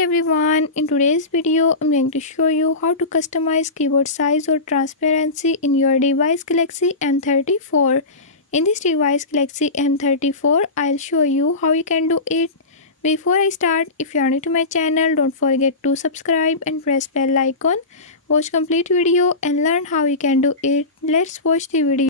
everyone, in today's video I'm going to show you how to customize keyboard size or transparency in your device Galaxy M34. In this device Galaxy M34, I'll show you how you can do it. Before I start, if you are new to my channel, don't forget to subscribe and press bell icon. Watch complete video and learn how you can do it. Let's watch the video.